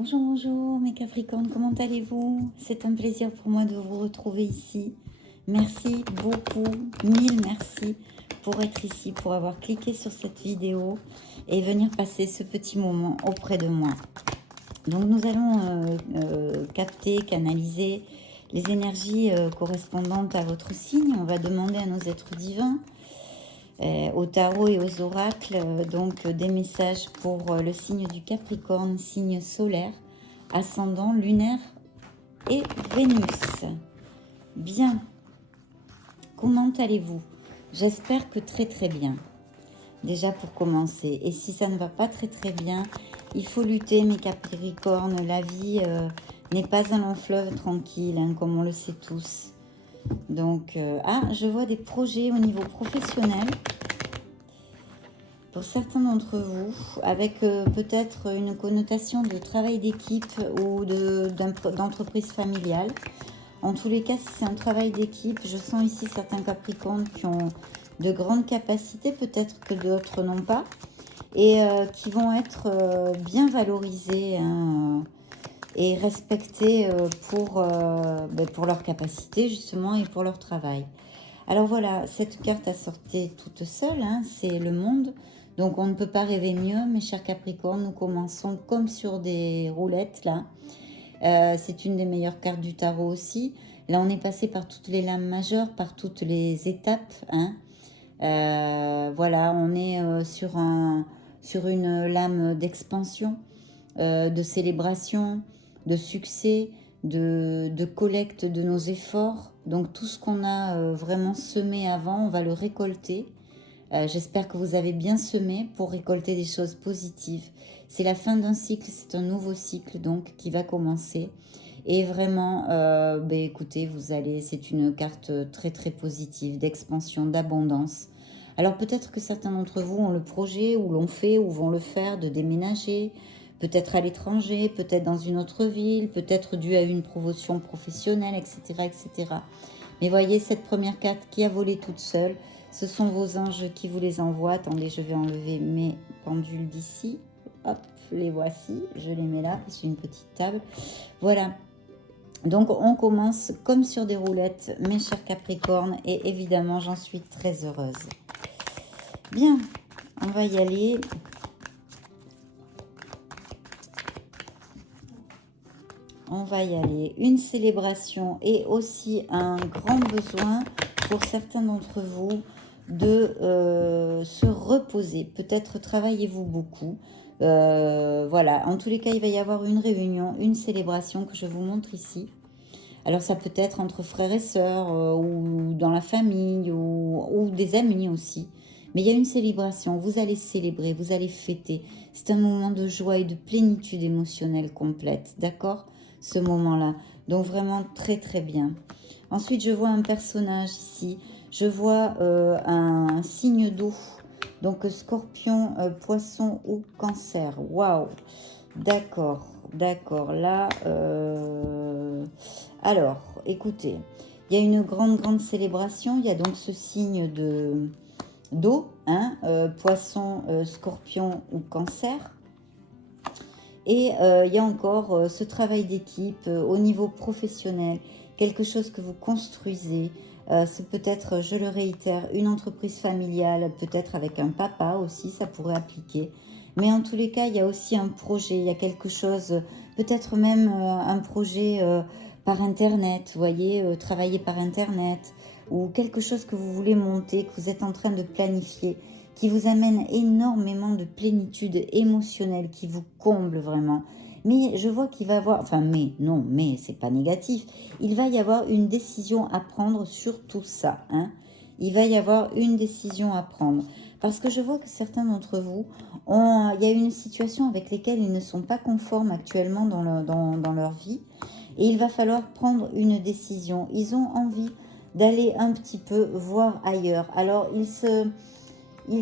Bonjour, bonjour mes Capricornes, comment allez-vous? C'est un plaisir pour moi de vous retrouver ici. Merci beaucoup, mille merci pour être ici, pour avoir cliqué sur cette vidéo et venir passer ce petit moment auprès de moi. Donc nous allons capter, canaliser les énergies correspondantes à votre signe. On va demander à nos êtres divins, au tarot et aux oracles, des messages pour le signe du Capricorne, signe solaire, ascendant, lunaire et Vénus. Bien, comment allez-vous? J'espère que très très bien. Déjà pour commencer, et si ça ne va pas très très bien, il faut lutter mes Capricornes. La vie n'est pas un long fleuve tranquille, hein, comme on le sait tous. Donc, je vois des projets au niveau professionnel. Pour certains d'entre vous, avec peut-être une connotation de travail d'équipe ou d'entreprise familiale. En tous les cas, si c'est un travail d'équipe, je sens ici certains Capricornes qui ont de grandes capacités, peut-être que d'autres n'ont pas, et qui vont être bien valorisés, hein, et respectés pour leurs capacités justement et pour leur travail. Alors voilà, cette carte a sorti toute seule, hein, c'est le monde. Donc on ne peut pas rêver mieux, mes chers Capricornes. Nous commençons comme sur des roulettes là. C'est une des meilleures cartes du tarot aussi. Là on est passé par toutes les lames majeures, par toutes les étapes, hein. Voilà, on est sur une lame d'expansion, de célébration, de succès, de collecte de nos efforts. Donc tout ce qu'on a vraiment semé avant, on va le récolter. J'espère que vous avez bien semé pour récolter des choses positives. C'est la fin d'un cycle, c'est un nouveau cycle donc qui va commencer. Et vraiment, écoutez, c'est une carte très très positive, d'expansion, d'abondance. Alors peut-être que certains d'entre vous ont le projet, ou l'ont fait, ou vont le faire, de déménager, peut-être à l'étranger, peut-être dans une autre ville, peut-être dû à une promotion professionnelle, etc., etc. Mais voyez, cette première carte qui a volé toute seule, ce sont vos anges qui vous les envoient. Attendez, je vais enlever mes pendules d'ici. Hop, les voici. Je les mets là, c'est une petite table. Voilà. Donc, on commence comme sur des roulettes, mes chers Capricornes. Et évidemment, j'en suis très heureuse. Bien, on va y aller. On va y aller. Une célébration et aussi un grand besoin pour certains d'entre vous de se reposer. Peut-être travaillez-vous beaucoup. Voilà, en tous les cas, il va y avoir une réunion, une célébration que je vous montre ici. Alors ça peut être entre frères et sœurs, ou dans la famille, ou des amis aussi. Mais il y a une célébration, vous allez célébrer, vous allez fêter. C'est un moment de joie et de plénitude émotionnelle complète, d'accord? Ce moment-là. Donc vraiment très très bien. Ensuite, je vois un personnage ici. Je vois un signe d'eau. Donc scorpion, poisson ou cancer. Waouh! D'accord, d'accord. Là, alors, écoutez, il y a une grande célébration. Il y a donc ce signe d'eau, hein, poisson, scorpion ou cancer. Et il y a encore ce travail d'équipe au niveau professionnel, quelque chose que vous construisez. C'est peut-être, je le réitère, une entreprise familiale, peut-être avec un papa aussi, ça pourrait appliquer. Mais en tous les cas, il y a aussi un projet, il y a quelque chose, peut-être même un projet par Internet, vous voyez, travailler par Internet, ou quelque chose que vous voulez monter, que vous êtes en train de planifier, qui vous amène énormément de plénitude émotionnelle, qui vous comble vraiment. Mais je vois qu'il va y avoir, mais c'est pas négatif, il va y avoir une décision à prendre sur tout ça, hein. Il va y avoir une décision à prendre. Parce que je vois que certains d'entre vous, il y a une situation avec laquelle ils ne sont pas conformes actuellement dans leur vie. Et il va falloir prendre une décision. Ils ont envie d'aller un petit peu voir ailleurs. Alors, il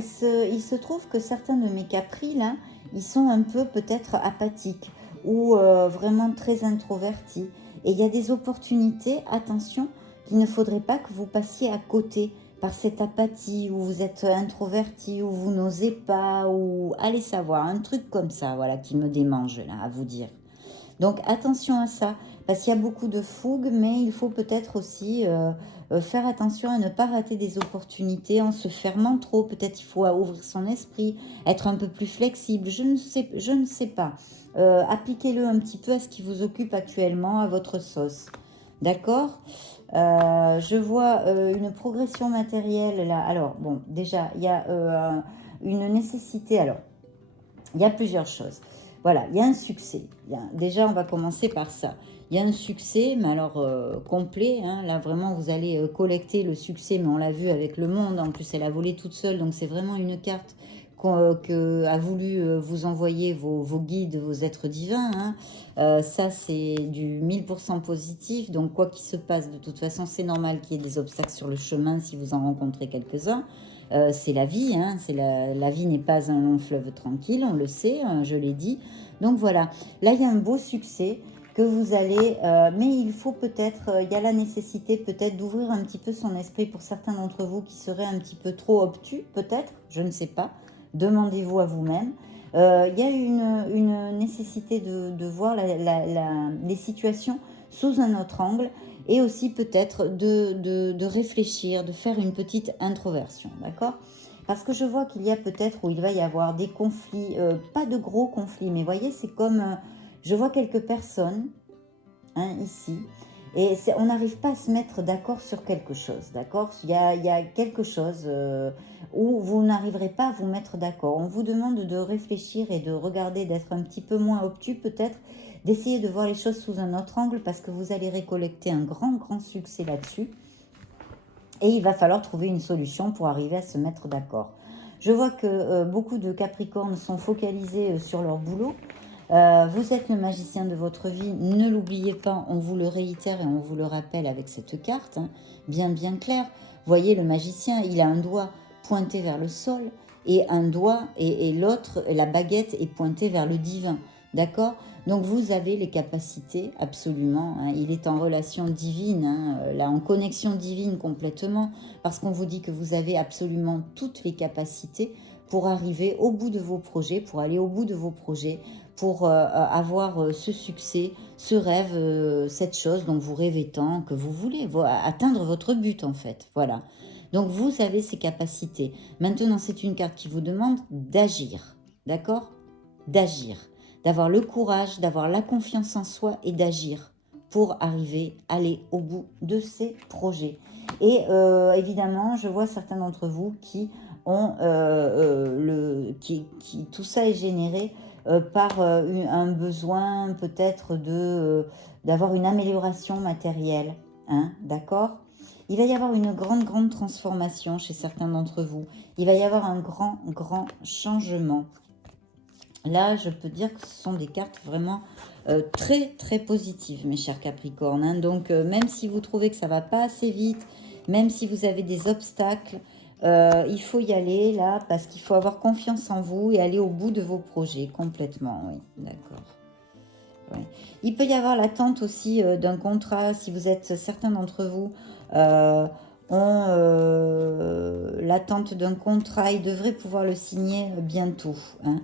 se trouve que certains de mes capris, là, ils sont un peu peut-être apathiques ou vraiment très introvertis. Et il y a des opportunités, attention, qu'il ne faudrait pas que vous passiez à côté par cette apathie où vous êtes introverti, où vous n'osez pas, ou allez savoir, un truc comme ça, voilà, qui me démange là, à vous dire. Donc attention à ça, parce qu'il y a beaucoup de fougue, mais il faut peut-être aussi faire attention à ne pas rater des opportunités en se fermant trop. Peut-être il faut ouvrir son esprit, être un peu plus flexible, je ne sais pas. Appliquez-le un petit peu à ce qui vous occupe actuellement, à votre sauce. D'accord? Je vois une progression matérielle là. Alors, bon, déjà, il y a une nécessité. Alors, il y a plusieurs choses. Voilà, il y a un succès. Déjà, on va commencer par ça. Il y a un succès, mais alors complet. Hein. Là, vraiment, vous allez collecter le succès, mais on l'a vu avec le monde. En plus, elle a volé toute seule, donc c'est vraiment une carte que a voulu vous envoyer vos guides, vos êtres divins. Hein. Ça, c'est du 1000% positif. Donc, quoi qu'il se passe, de toute façon, c'est normal qu'il y ait des obstacles sur le chemin si vous en rencontrez quelques-uns. C'est la vie, hein, la vie n'est pas un long fleuve tranquille, on le sait, hein, je l'ai dit. Donc voilà, là il y a un beau succès que vous allez, mais il faut peut-être, il y a la nécessité peut-être d'ouvrir un petit peu son esprit pour certains d'entre vous qui seraient un petit peu trop obtus, peut-être, je ne sais pas, demandez-vous à vous-même. Il y a une nécessité de voir les situations sous un autre angle, et aussi peut-être de réfléchir, de faire une petite introversion, d'accord? Parce que je vois qu'il y a peut-être, où il va y avoir des conflits, pas de gros conflits, mais voyez, c'est comme, je vois quelques personnes, hein, ici, et on n'arrive pas à se mettre d'accord sur quelque chose, d'accord? Il y a quelque chose où vous n'arriverez pas à vous mettre d'accord. On vous demande de réfléchir et de regarder, d'être un petit peu moins obtus peut-être, d'essayer de voir les choses sous un autre angle, parce que vous allez récolter un grand succès là-dessus. Et il va falloir trouver une solution pour arriver à se mettre d'accord. Je vois que beaucoup de Capricornes sont focalisés sur leur boulot. Vous êtes le magicien de votre vie, ne l'oubliez pas, on vous le réitère et on vous le rappelle avec cette carte, hein, bien clair. Voyez, le magicien, il a un doigt pointé vers le sol et un doigt, et l'autre, la baguette, est pointée vers le divin, d'accord? Donc vous avez les capacités, absolument, hein, il est en relation divine, hein, là en connexion divine complètement, parce qu'on vous dit que vous avez absolument toutes les capacités pour arriver au bout de vos projets, pour aller au bout de vos projets, pour avoir ce succès, ce rêve, cette chose dont vous rêvez tant, que vous voulez, atteindre votre but en fait, voilà. Donc vous avez ces capacités. Maintenant, c'est une carte qui vous demande d'agir, d'accord? D'agir, d'avoir le courage, d'avoir la confiance en soi et d'agir pour arriver à aller au bout de ces projets. Et évidemment, je vois certains d'entre vous qui ont tout ça est généré par un besoin peut-être d'avoir une amélioration matérielle, hein, d'accord? Il va y avoir une grande transformation chez certains d'entre vous. Il va y avoir un grand changement. Là, je peux dire que ce sont des cartes vraiment très positives, mes chers Capricornes. Hein. Donc, même si vous trouvez que ça va pas assez vite, même si vous avez des obstacles, il faut y aller là, parce qu'il faut avoir confiance en vous et aller au bout de vos projets complètement. Oui, d'accord. Ouais. Il peut y avoir l'attente aussi d'un contrat, si vous êtes, certains d'entre vous ont l'attente d'un contrat, ils devraient pouvoir le signer bientôt, hein,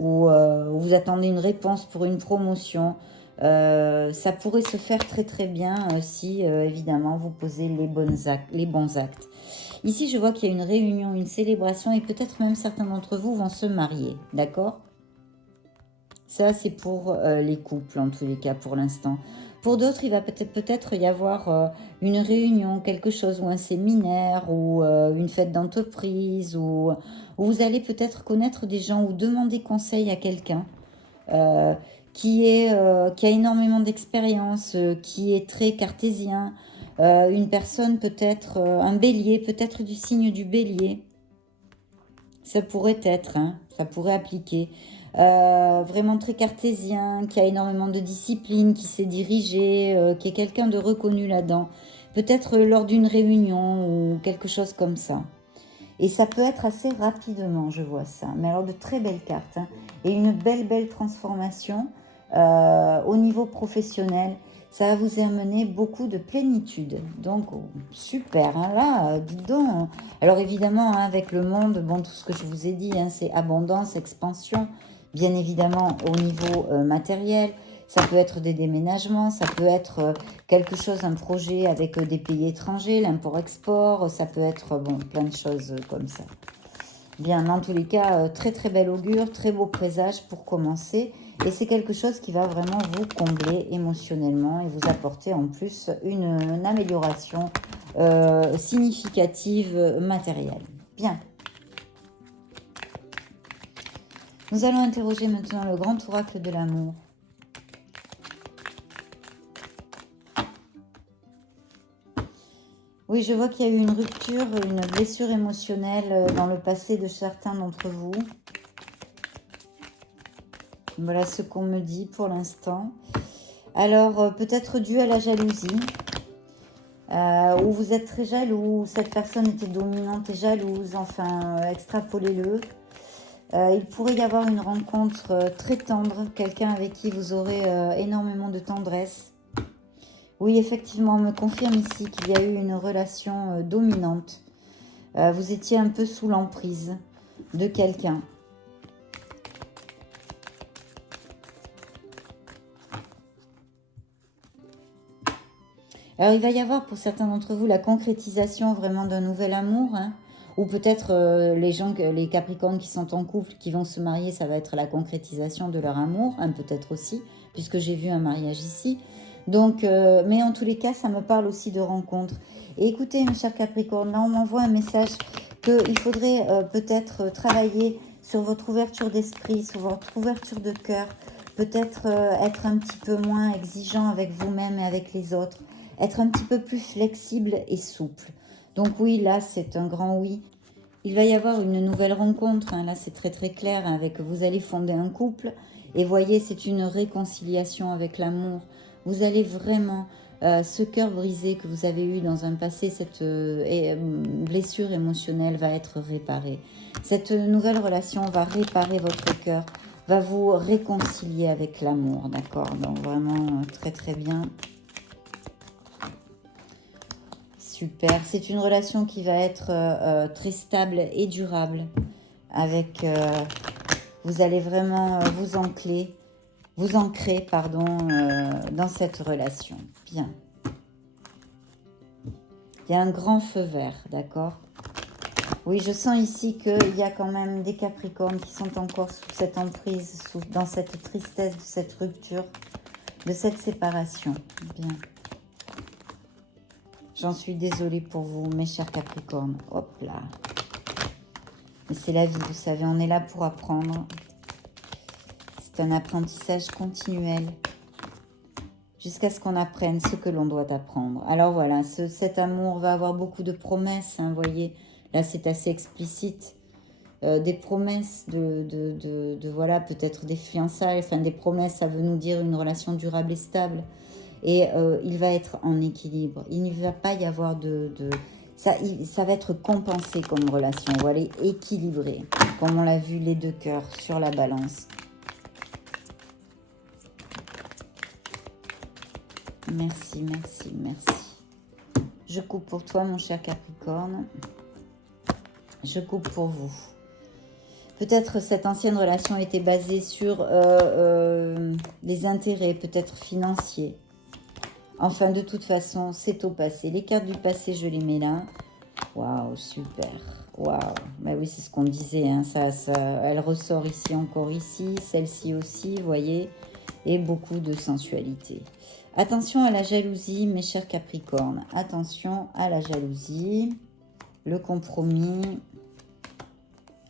ou vous attendez une réponse pour une promotion. Ça pourrait se faire très bien si évidemment vous posez les bons actes. Ici, je vois qu'il y a une réunion, une célébration, et peut-être même certains d'entre vous vont se marier, d'accord? Ça, c'est pour les couples, en tous les cas, pour l'instant. Pour d'autres, il va peut-être y avoir une réunion, quelque chose, ou un séminaire, ou une fête d'entreprise, ou vous allez peut-être connaître des gens, ou demander conseil à quelqu'un qui a énormément d'expérience, qui est très cartésien, une personne peut-être, un bélier, peut-être du signe du bélier. Ça pourrait être, hein, ça pourrait appliquer. Vraiment très cartésien, qui a énormément de discipline, qui sait diriger, qui est quelqu'un de reconnu là-dedans. Peut-être lors d'une réunion ou quelque chose comme ça. Et ça peut être assez rapidement, je vois ça. Mais alors de très belles cartes. Hein. Et une belle transformation au niveau professionnel. Ça va vous amener beaucoup de plénitude. Donc, super, hein, là, dites donc. Alors évidemment, hein, avec le monde, bon, tout ce que je vous ai dit, hein, c'est abondance, expansion, bien évidemment au niveau matériel. Ça peut être des déménagements, ça peut être quelque chose, un projet avec des pays étrangers, l'import-export, ça peut être, bon, plein de choses comme ça. Bien, dans tous les cas, très très bel augure, très beau présage pour commencer. Et c'est quelque chose qui va vraiment vous combler émotionnellement et vous apporter en plus une amélioration significative matérielle. Bien. Nous allons interroger maintenant le grand oracle de l'amour. Oui, je vois qu'il y a eu une rupture, une blessure émotionnelle dans le passé de certains d'entre vous. Voilà ce qu'on me dit pour l'instant. Alors, peut-être dû à la jalousie, où vous êtes très jaloux, cette personne était dominante et jalouse, enfin, extrapolez-le. Il pourrait y avoir une rencontre très tendre, quelqu'un avec qui vous aurez énormément de tendresse. Oui, effectivement, on me confirme ici qu'il y a eu une relation dominante. Vous étiez un peu sous l'emprise de quelqu'un. Alors, il va y avoir pour certains d'entre vous la concrétisation vraiment d'un nouvel amour, hein, ou peut-être les Capricornes qui sont en couple, qui vont se marier, ça va être la concrétisation de leur amour, hein, peut-être aussi, puisque j'ai vu un mariage ici. Donc, mais en tous les cas, ça me parle aussi de rencontres. Et écoutez, mes chers Capricornes, là, on m'envoie un message qu'il faudrait peut-être travailler sur votre ouverture d'esprit, sur votre ouverture de cœur, peut-être être un petit peu moins exigeant avec vous-même et avec les autres, être un petit peu plus flexible et souple. Donc oui, là, c'est un grand oui. Il va y avoir une nouvelle rencontre, hein, là, c'est très très clair, hein, avec vous allez fonder un couple. Et voyez, c'est une réconciliation avec l'amour. Vous allez vraiment, ce cœur brisé que vous avez eu dans un passé, cette blessure émotionnelle va être réparée. Cette nouvelle relation va réparer votre cœur, va vous réconcilier avec l'amour, d'accord? Donc vraiment très très bien. Super, c'est une relation qui va être très stable et durable. Avec, vous allez vraiment vous ancrer, dans cette relation. Bien. Il y a un grand feu vert, d'accord? Oui, je sens ici qu'il y a quand même des Capricornes qui sont encore sous cette emprise, dans cette tristesse, de cette rupture, de cette séparation. Bien. J'en suis désolée pour vous, mes chers Capricornes. Hop là. Mais c'est la vie, vous savez, on est là pour apprendre. C'est un apprentissage continuel. Jusqu'à ce qu'on apprenne ce que l'on doit apprendre. Alors voilà, cet amour va avoir beaucoup de promesses, hein, vous voyez. Là, c'est assez explicite. Des promesses voilà, peut-être des fiançailles. Enfin, des promesses, ça veut nous dire une relation durable et stable. Et il va être en équilibre. Il ne va pas y avoir ça va être compensé comme relation. Voilà, équilibré. Comme on l'a vu, les deux cœurs sur la balance. Merci, merci, merci. Je coupe pour toi, mon cher Capricorne. Je coupe pour vous. Peut-être cette ancienne relation était basée sur des intérêts, peut-être financiers. Enfin, de toute façon, c'est au passé. Les cartes du passé, je les mets là. Waouh, super. Waouh. Bah oui, c'est ce qu'on disait. Hein. Elle ressort ici, encore ici. Celle-ci aussi, vous voyez. Et beaucoup de sensualité. Attention à la jalousie, mes chers Capricornes. Attention à la jalousie. Le compromis.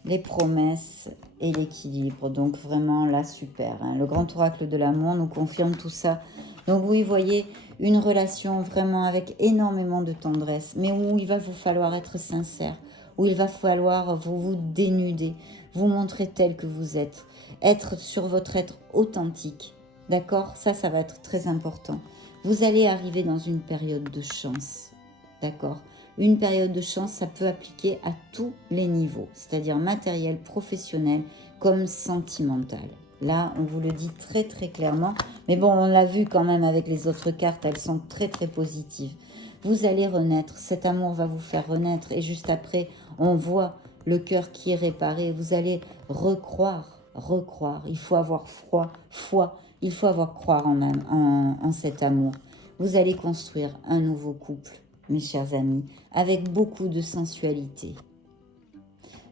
Les promesses et l'équilibre. Donc vraiment là, super. Hein. Le grand oracle de l'amour nous confirme tout ça. Donc oui, vous voyez, une relation vraiment avec énormément de tendresse, mais où il va vous falloir être sincère, où il va falloir vous dénuder, vous montrer tel que vous êtes, être sur votre être authentique. D'accord? Ça va être très important. Vous allez arriver dans une période de chance. D'accord? Une période de chance, ça peut appliquer à tous les niveaux, c'est-à-dire matériel, professionnel, comme sentimental. Là, on vous le dit très très clairement. Mais bon, on l'a vu quand même avec les autres cartes, elles sont très très positives. Vous allez renaître, cet amour va vous faire renaître. Et juste après, on voit le cœur qui est réparé. Vous allez recroire. Il faut avoir foi. Il faut croire en cet amour. Vous allez construire un nouveau couple, mes chers amis, avec beaucoup de sensualité.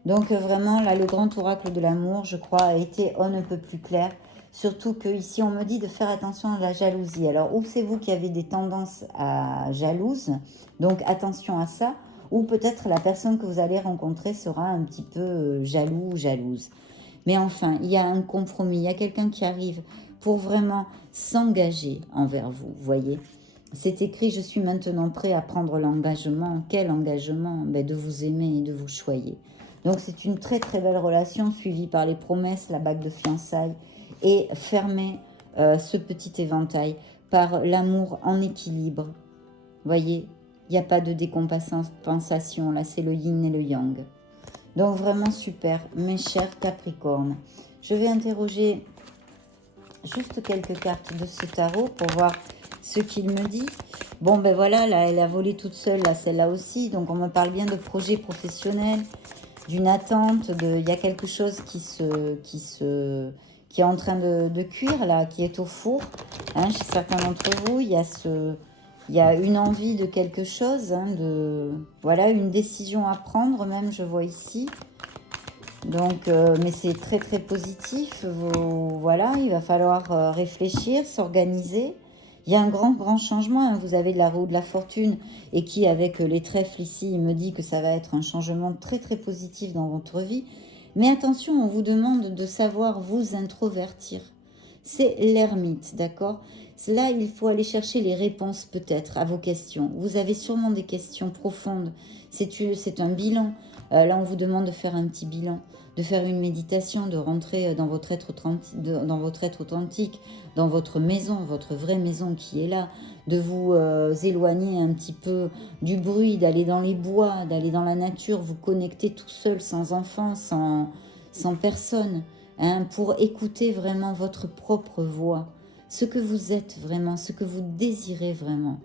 Donc vraiment, là, le grand oracle de l'amour, je crois, a été on ne peut plus clair. Surtout que ici, on me dit de faire attention à la jalousie. Alors, ou c'est vous qui avez des tendances à jalouse, donc attention à ça, ou peut-être la personne que vous allez rencontrer sera un petit peu jaloux ou jalouse. Mais enfin, il y a un compromis, il y a quelqu'un qui arrive pour vraiment s'engager envers vous, voyez. C'est écrit, je suis maintenant prêt à prendre l'engagement. Quel engagement? De vous aimer et de vous choyer. Donc c'est une très très belle relation suivie par les promesses, la bague de fiançailles et fermer ce petit éventail par l'amour en équilibre. Voyez, il n'y a pas de décompensation, là c'est le yin et le yang. Donc vraiment super, mes chers Capricornes. Je vais interroger juste quelques cartes de ce tarot pour voir ce qu'il me dit. Bon ben voilà, là elle a volé toute seule, là celle-là aussi. Donc on me parle bien de projet professionnel, d'une attente, il y a quelque chose qui est en train de cuire là, qui est au four. Hein, chez certains d'entre vous, il y a une envie de quelque chose, hein, voilà, une décision à prendre même, je vois ici. Donc, mais c'est très très positif. Voilà, il va falloir réfléchir, s'organiser. Il y a un grand changement. Hein. Vous avez de la roue de la fortune et qui, avec les trèfles ici, il me dit que ça va être un changement très très positif dans votre vie. Mais attention, on vous demande de savoir vous introvertir. C'est l'ermite, d'accord? Là, il faut aller chercher les réponses peut-être à vos questions. Vous avez sûrement des questions profondes. C'est un bilan. Là, on vous demande de faire un petit bilan, de faire une méditation, de rentrer dans votre être authentique, dans votre maison, votre vraie maison qui est là, de vous éloigner un petit peu du bruit, d'aller dans les bois, d'aller dans la nature, vous connecter tout seul, sans enfants, sans personne, hein, pour écouter vraiment votre propre voix, ce que vous êtes vraiment, ce que vous désirez vraiment.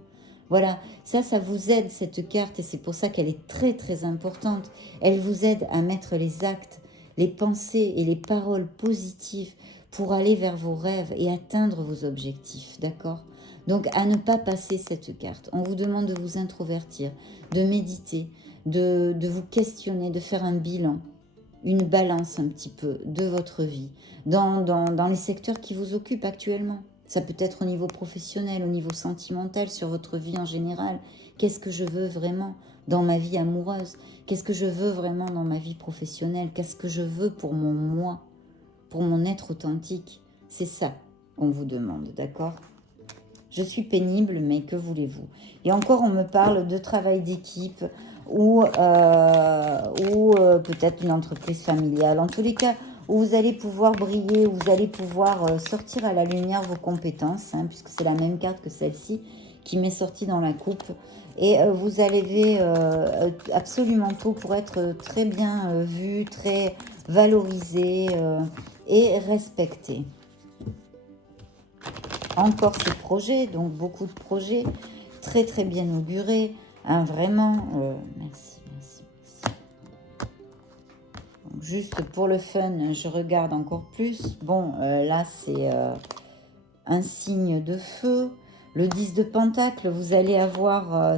Voilà, ça vous aide cette carte et c'est pour ça qu'elle est très très importante. Elle vous aide à mettre les actes, les pensées et les paroles positives pour aller vers vos rêves et atteindre vos objectifs, d'accord? Donc à ne pas passer cette carte. On vous demande de vous introvertir, de méditer, de vous questionner, de faire un bilan, une balance un petit peu de votre vie dans les secteurs qui vous occupent actuellement. Ça peut être au niveau professionnel, au niveau sentimental, sur votre vie en général. Qu'est-ce que je veux vraiment dans ma vie amoureuse? Qu'est-ce que je veux vraiment dans ma vie professionnelle? Qu'est-ce que je veux pour mon moi, pour mon être authentique? C'est ça qu'on vous demande, d'accord? Je suis pénible, mais que voulez-vous? Et encore, on me parle de travail d'équipe ou peut-être une entreprise familiale. En tous les cas, où vous allez pouvoir briller, où vous allez pouvoir sortir à la lumière vos compétences, hein, puisque c'est la même carte que celle-ci qui m'est sortie dans la coupe. Et vous allez absolument tout pour être très bien vu, très valorisé et respecté. Encore ces projets, donc beaucoup de projets, très très bien augurés, hein, vraiment, merci. Donc, juste pour le fun, je regarde encore plus. Bon, là c'est un signe de feu. Le 10 de Pentacle, vous allez avoir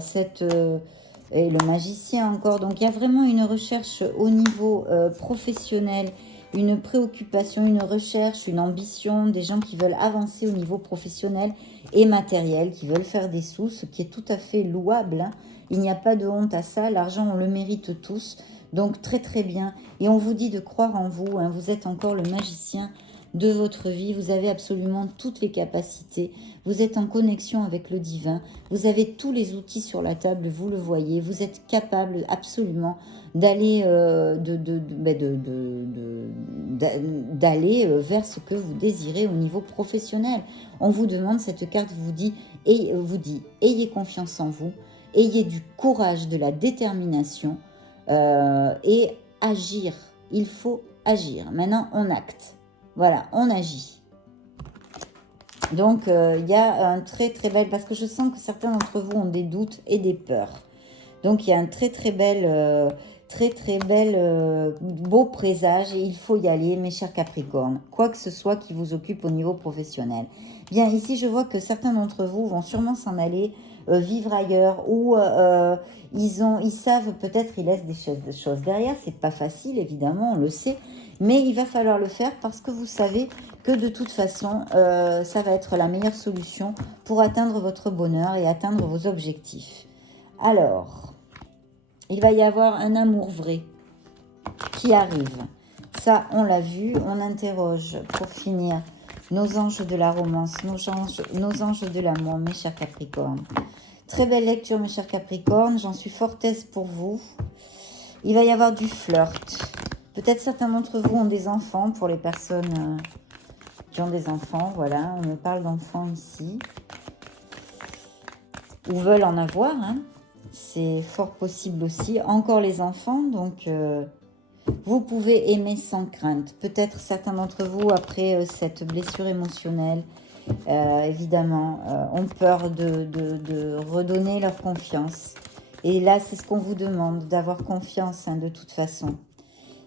et le magicien encore. Donc il y a vraiment une recherche au niveau professionnel, une préoccupation, une recherche, une ambition, des gens qui veulent avancer au niveau professionnel et matériel, qui veulent faire des sous, ce qui est tout à fait louable. Hein. Il n'y a pas de honte à ça, l'argent on le mérite tous, donc très très bien. Et on vous dit de croire en vous, hein. Vous êtes encore le magicien de votre vie, vous avez absolument toutes les capacités, vous êtes en connexion avec le divin, vous avez tous les outils sur la table, vous le voyez, vous êtes capable absolument d'aller d'aller vers ce que vous désirez au niveau professionnel. On vous demande, cette carte vous dit ayez confiance en vous, ayez du courage, de la détermination et agir. Il faut agir. Maintenant, on acte. Voilà, on agit. Donc, il y a un très très bel... Parce que je sens que certains d'entre vous ont des doutes et des peurs. Donc, il y a un très très bel très très belle, beau présage et il faut y aller, mes chers Capricornes. Quoi que ce soit qui vous occupe au niveau professionnel. Bien, ici, je vois que certains d'entre vous vont sûrement s'en aller vivre ailleurs ou ils savent peut-être, ils laissent des choses derrière. C'est pas facile, évidemment, on le sait. Mais il va falloir le faire parce que vous savez que de toute façon, ça va être la meilleure solution pour atteindre votre bonheur et atteindre vos objectifs. Alors, il va y avoir un amour vrai qui arrive. Ça, on l'a vu. On interroge, pour finir, nos anges de la romance, nos anges de l'amour, mes chers Capricornes. Très belle lecture, mes chers Capricornes. J'en suis fort aise pour vous. Il va y avoir du flirt. Peut-être certains d'entre vous ont des enfants, pour les personnes qui ont des enfants. Voilà, on me parle d'enfants ici. Ou veulent en avoir, hein. C'est fort possible aussi. Encore les enfants, donc vous pouvez aimer sans crainte. Peut-être certains d'entre vous, après cette blessure émotionnelle, évidemment, ont peur de redonner leur confiance. Et là, c'est ce qu'on vous demande, d'avoir confiance, hein, de toute façon.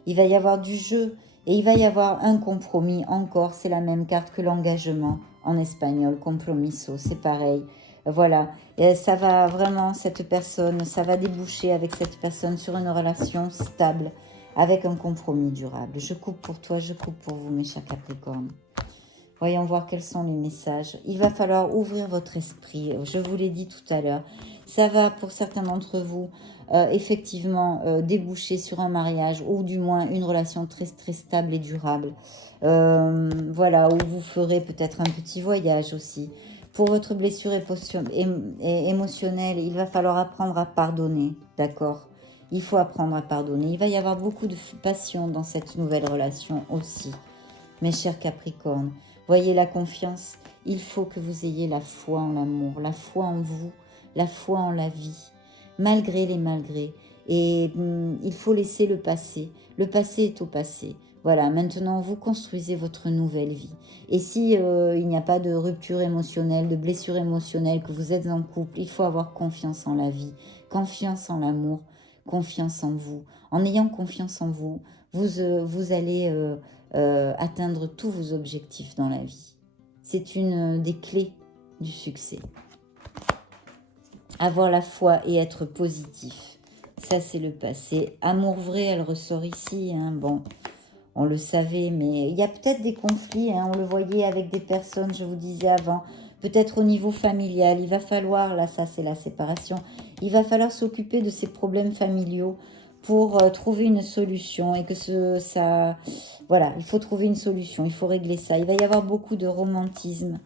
Il va y avoir du jeu et il va y avoir un compromis encore. C'est la même carte que l'engagement en espagnol, compromiso, c'est pareil. Voilà, et ça va vraiment, cette personne, ça va déboucher avec cette personne sur une relation stable, avec un compromis durable. Je coupe pour toi, je coupe pour vous, mes chers Capricornes. Voyons voir quels sont les messages. Il va falloir ouvrir votre esprit. Je vous l'ai dit tout à l'heure. Ça va, pour certains d'entre vous, effectivement, déboucher sur un mariage ou du moins une relation très, très stable et durable. Voilà, où vous ferez peut-être un petit voyage aussi. Pour votre blessure émotionnelle, il va falloir apprendre à pardonner, d'accord ? Il faut apprendre à pardonner. Il va y avoir beaucoup de passion dans cette nouvelle relation aussi, mes chers Capricornes. Voyez la confiance, il faut que vous ayez la foi en l'amour, la foi en vous, la foi en la vie, malgré les malgrés. Et il faut laisser le passé. Le passé est au passé. Voilà, maintenant vous construisez votre nouvelle vie. Et si il n'y a pas de rupture émotionnelle, de blessure émotionnelle, que vous êtes en couple, il faut avoir confiance en la vie, confiance en l'amour, confiance en vous. En ayant confiance en vous, vous allez atteindre tous vos objectifs dans la vie. C'est une des clés du succès. Avoir la foi et être positif. Ça, c'est le passé. Amour vrai, elle ressort ici. Hein. Bon, on le savait, mais il y a peut-être des conflits. Hein. On le voyait avec des personnes, je vous disais avant. Peut-être au niveau familial. Il va falloir, là, ça, c'est la séparation. Il va falloir s'occuper de ces problèmes familiaux pour trouver une solution et que ça... Voilà, il faut trouver une solution, il faut régler ça. Il va y avoir beaucoup de romantisme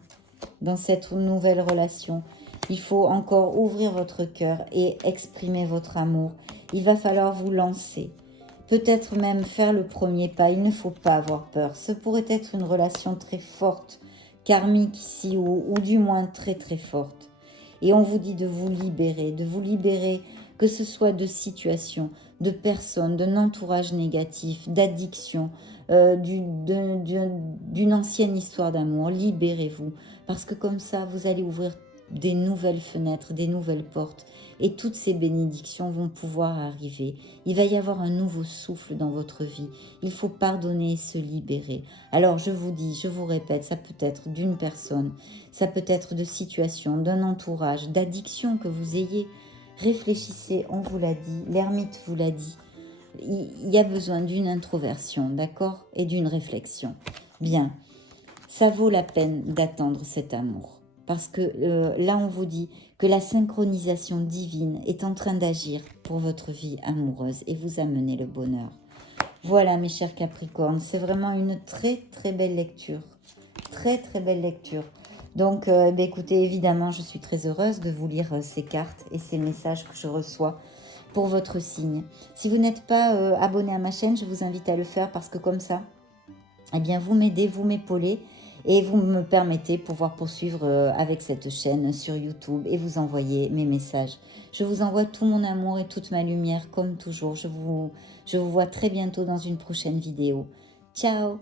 dans cette nouvelle relation. Il faut encore ouvrir votre cœur et exprimer votre amour. Il va falloir vous lancer. Peut-être même faire le premier pas. Il ne faut pas avoir peur. Ce pourrait être une relation très forte, karmique ici, ou du moins très très forte. Et on vous dit de vous libérer, que ce soit de situations, de personnes, d'un entourage négatif, d'addiction, d'une ancienne histoire d'amour. Libérez-vous, parce que comme ça, vous allez ouvrir des nouvelles fenêtres, des nouvelles portes, et toutes ces bénédictions vont pouvoir arriver. Il va y avoir un nouveau souffle dans votre vie. Il faut pardonner et se libérer. Alors je vous dis, je vous répète, ça peut être d'une personne, ça peut être de situations, d'un entourage, d'addiction que vous ayez. Réfléchissez, on vous l'a dit, l'ermite vous l'a dit. Il y a besoin d'une introversion, d'accord, et d'une réflexion. Bien, ça vaut la peine d'attendre cet amour. Parce que là, on vous dit que la synchronisation divine est en train d'agir pour votre vie amoureuse et vous amener le bonheur. Voilà, mes chers Capricornes, c'est vraiment une très, très belle lecture. Très, très belle lecture. Donc, écoutez, évidemment, je suis très heureuse de vous lire ces cartes et ces messages que je reçois pour votre signe. Si vous n'êtes pas abonné à ma chaîne, je vous invite à le faire parce que comme ça, eh bien, vous m'aidez, vous m'épaulez. Et vous me permettez de pouvoir poursuivre avec cette chaîne sur YouTube et vous envoyer mes messages. Je vous envoie tout mon amour et toute ma lumière comme toujours. Je vous vois très bientôt dans une prochaine vidéo. Ciao!